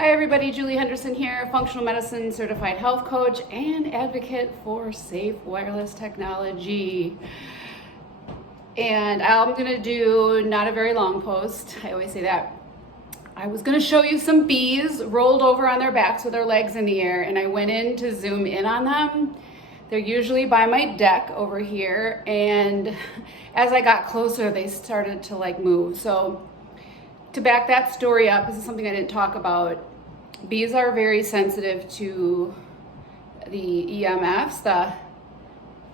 Hi everybody, Julie Henderson here, functional medicine certified health coach and advocate for safe wireless technology. And I'm gonna do not a very long post, I always say that. I was gonna show you some bees rolled over on their backs with their legs in the air, and I went in to zoom in on them. They're usually by my deck over here, and as I got closer, they started to like move. So to back that story up, this is something I didn't talk about. Bees are very sensitive to the EMFs, the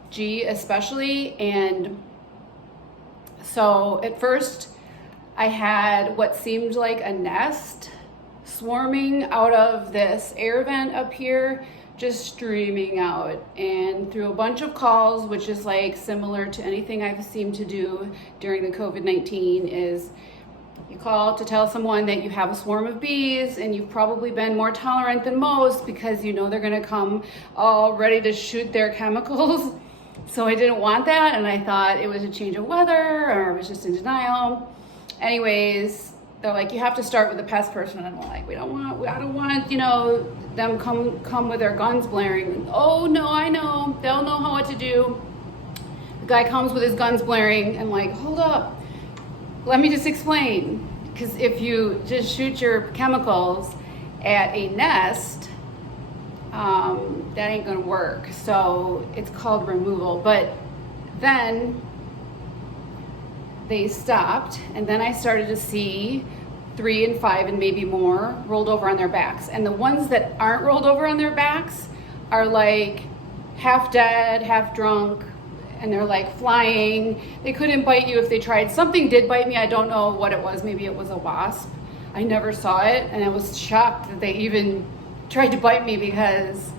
G especially, and so at first I had what seemed like a nest swarming out of this air vent up here, just streaming out, and through a bunch of calls, which is like similar to anything I've seemed to do during the COVID-19, is you call to tell someone that you have a swarm of bees and you've probably been more tolerant than most because you know they're gonna come all ready to shoot their chemicals. So I didn't want that, and I thought it was a change of weather or I was just in denial. Anyways, they're like, you have to start with the pest person, and I'm like, I don't want, you know, them come with their guns blaring. Oh no, I know, they'll know what to do. The guy comes with his guns blaring, and like, hold up. Let me just explain, because if you just shoot your chemicals at a nest, that ain't gonna work. So it's called removal. But then they stopped, and then I started to see 3 and 5 and maybe more rolled over on their backs. And the ones that aren't rolled over on their backs are like half dead, half drunk, and they're like flying. They couldn't bite you if they tried. Something did bite me. I don't know what it was. Maybe it was a wasp. I never saw it, and I was shocked that they even tried to bite me because,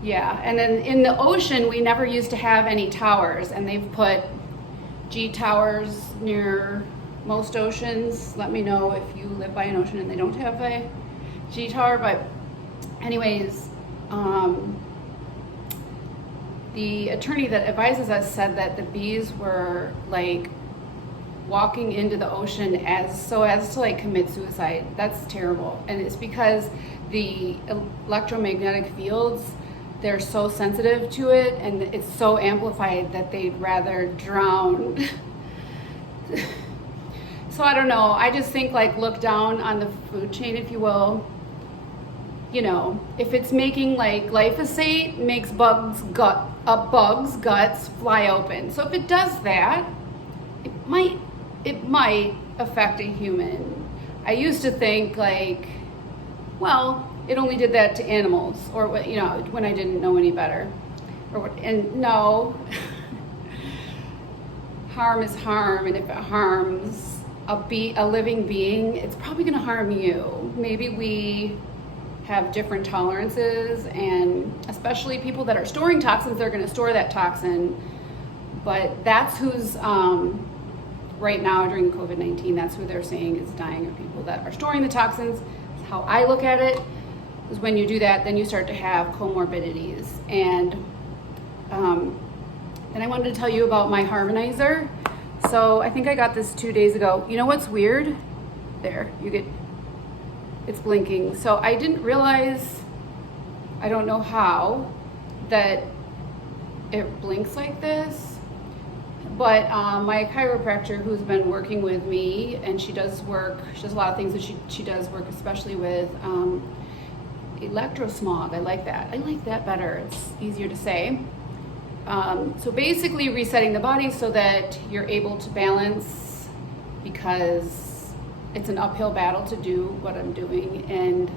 yeah. And then in the ocean, we never used to have any towers, and they've put G towers near most oceans. Let me know if you live by an ocean and they don't have a G tower. But anyways, the attorney that advises us said that the bees were like walking into the ocean as to like commit suicide. That's terrible. And it's because the electromagnetic fields, they're so sensitive to it, and it's so amplified that they'd rather drown. So I don't know. I just think, like, look down on the food chain, if you will. You know, if it's making like glyphosate, makes bugs guts fly open. So if it does that, it might affect a human. I used to think like, well, it only did that to animals, or you know, when I didn't know any better. And no, harm is harm, and if it harms a living being, it's probably going to harm you. Maybe we have different tolerances, and especially people that are storing toxins, they're going to store that toxin. But that's who's right now during COVID-19, that's who they're saying is dying, of people that are storing the toxins. How I look at it is, when you do that, then you start to have comorbidities. And then I wanted to tell you about my Harmonizer. So I think I got this 2 days ago. You know what's weird? There, it's blinking. So I didn't realize, I don't know how, that it blinks like this. But my chiropractor, who's been working with me, and she does a lot of things, and she does work especially with Electrosmog. I like that better. It's easier to say. So basically resetting the body so that you're able to balance, because it's an uphill battle to do what I'm doing. And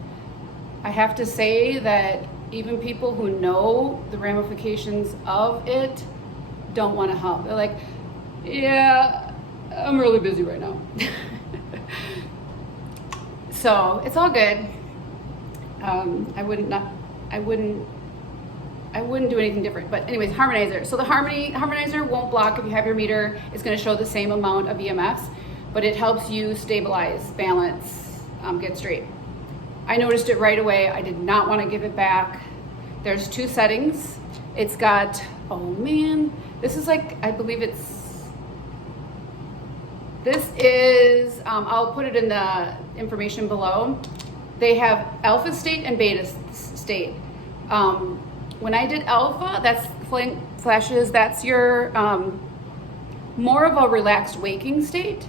I have to say that even people who know the ramifications of it don't want to help. They're like, yeah, I'm really busy right now. So it's all good. I wouldn't do anything different. But anyways, Harmonizer. So the Harmonizer won't block if you have your meter. It's going to show the same amount of EMFs, but it helps you stabilize, balance, get straight. I noticed it right away. I did not want to give it back. There's 2 settings. It's got, oh man, this is like, I believe this is, I'll put it in the information below. They have alpha state and beta state. When I did alpha, that's flashes, that's your more of a relaxed waking state.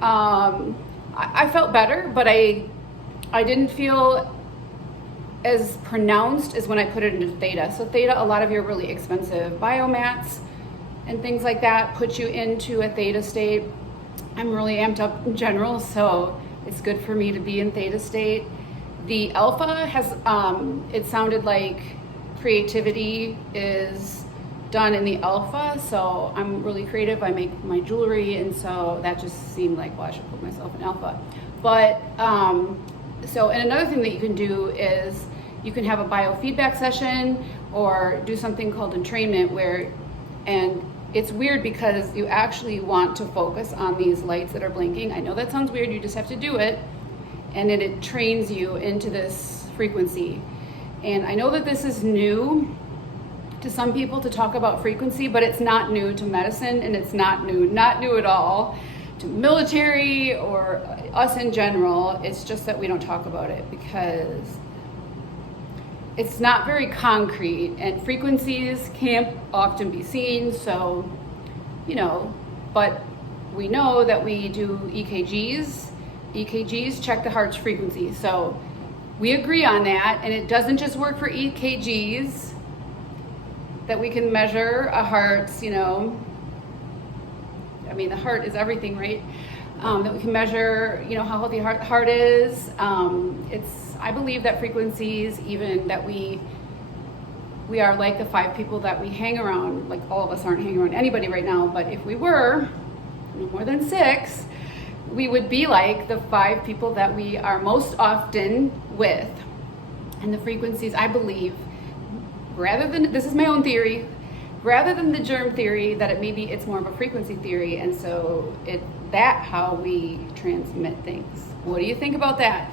I felt better, but I didn't feel as pronounced as when I put it into Theta. So Theta, a lot of your really expensive biomats and things like that put you into a Theta state. I'm really amped up in general, so it's good for me to be in Theta state. The alpha has, it sounded like creativity is done in the alpha, so I'm really creative. I make my jewelry, and so that just seemed like, well, I should put myself in alpha. But so, and another thing that you can do is you can have a biofeedback session or do something called entrainment where, and it's weird because you actually want to focus on these lights that are blinking. I know that sounds weird, you just have to do it. And then it trains you into this frequency. And I know that this is new to some people to talk about frequency, but it's not new to medicine, and it's not new at all to military or us in general. It's just that we don't talk about it because it's not very concrete, and frequencies can't often be seen. So, you know, but we know that we do EKGs. EKGs check the heart's frequency. So we agree on that, and it doesn't just work for EKGs that we can measure a heart's, you know, I mean, the heart is everything, right? That we can measure, you know, how healthy heart is. I believe that frequencies, even that we are like the 5 people that we hang around. Like, all of us aren't hanging around anybody right now, but if we were, no more than 6, we would be like the 5 people that we are most often with. And the frequencies, I believe, rather than, this is my own theory, rather than the germ theory, that it's more of a frequency theory, and so that how we transmit things. What do you think about that?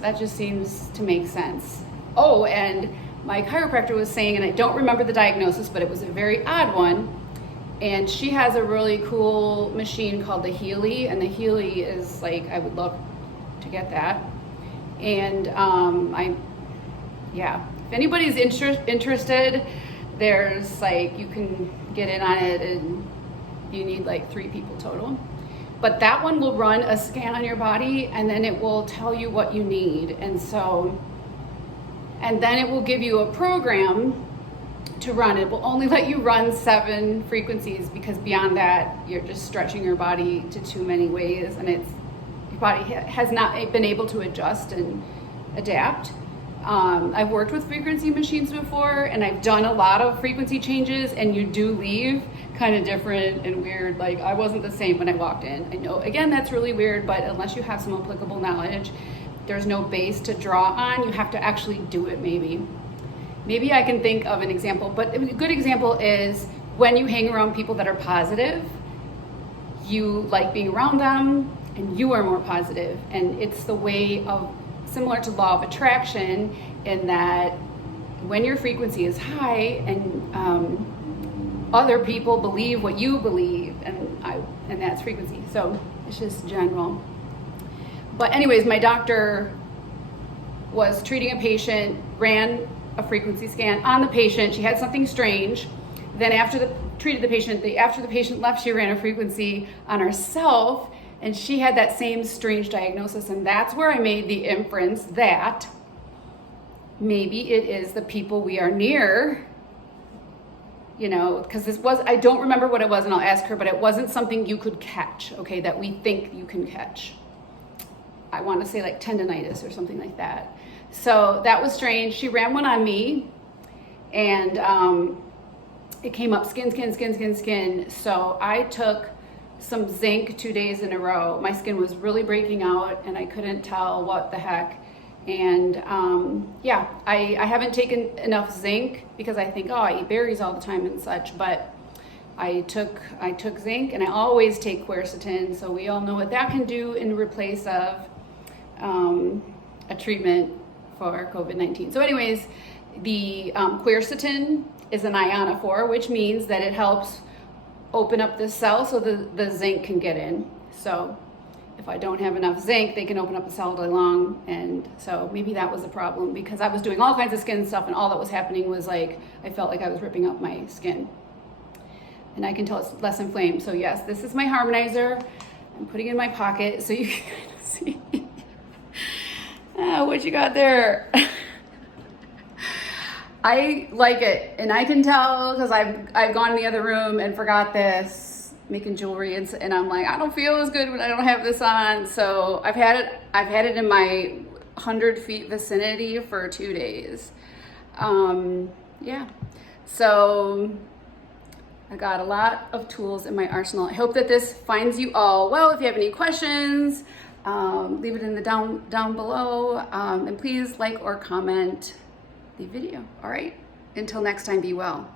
That just seems to make sense. Oh, and my chiropractor was saying, and I don't remember the diagnosis, but it was a very odd one, and she has a really cool machine called the Healy, and the Healy is like, I would love to get that. And if anybody's interested, there's like, you can get in on it, and you need like 3 people total. But that one will run a scan on your body, and then it will tell you what you need. And then it will give you a program to run. It will only let you run 7 frequencies, because beyond that, you're just stretching your body to too many ways, and your body has not been able to adjust and adapt. I've worked with frequency machines before, and I've done a lot of frequency changes, and you do leave kind of different and weird. Like, I wasn't the same when I walked in. I know, again, that's really weird, but unless you have some applicable knowledge, there's no base to draw on. You have to actually do it. Maybe I can think of an example, but a good example is when you hang around people that are positive, you like being around them, and you are more positive. And it's the way of, similar to law of attraction, in that when your frequency is high, and other people believe what you believe, and that's frequency. So it's just general. But anyways, my doctor was treating a patient, ran a frequency scan on the patient. She had something strange. Then after the patient left, she ran a frequency on herself, and she had that same strange diagnosis. And that's where I made the inference that maybe it is the people we are near, you know, because I don't remember what it was, and I'll ask her, but it wasn't something you could catch, okay, that we think you can catch. I want to say like tendonitis or something like that. So that was strange. She ran one on me, and it came up skin. So I took some zinc 2 days in a row. My skin was really breaking out, and I couldn't tell what the heck. And I haven't taken enough zinc, because I think, I eat berries all the time and such, but I took zinc, and I always take quercetin, so we all know what that can do in replace of a treatment for COVID-19. So anyways, the quercetin is an ionophore, which means that it helps open up the cell so the zinc can get in. So if I don't have enough zinc, they can open up a cell all day long. And so maybe that was a problem, because I was doing all kinds of skin stuff, and all that was happening was like, I felt like I was ripping up my skin. And I can tell it's less inflamed. So yes, this is my Harmonizer. I'm putting it in my pocket so you can kind of see what you got there. I like it, and I can tell because I've gone in the other room and forgot this, making jewelry, and I'm like, I don't feel as good when I don't have this on. So I've had it in my 100 feet vicinity for 2 days. Yeah, so I got a lot of tools in my arsenal. I hope that this finds you all well. If you have any questions, leave it in the down below, and please like or comment the video. All right, until next time, be well.